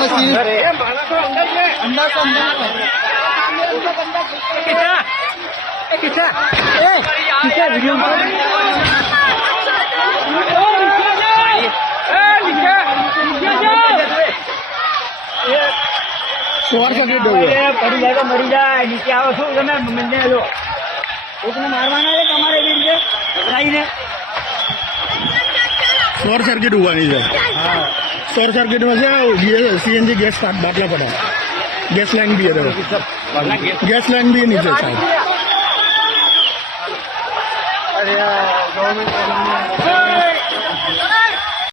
machine अंदर से अंदर कितना वीडियो शोर का गेट पड़ी जाए तो मरी जाए नीचे आओ शू તમે મને લો કોકને મારવાના છે તમારે વીર છે ઘબરાઈને शॉर्ट सर्किट हुआ नहीं सर हाँ शॉर्ट सर्किट में से ये सीएनजी गैस बाटला पड़ा गैस लाइन भी है गैस लाइन भी है नीचे शायद अरे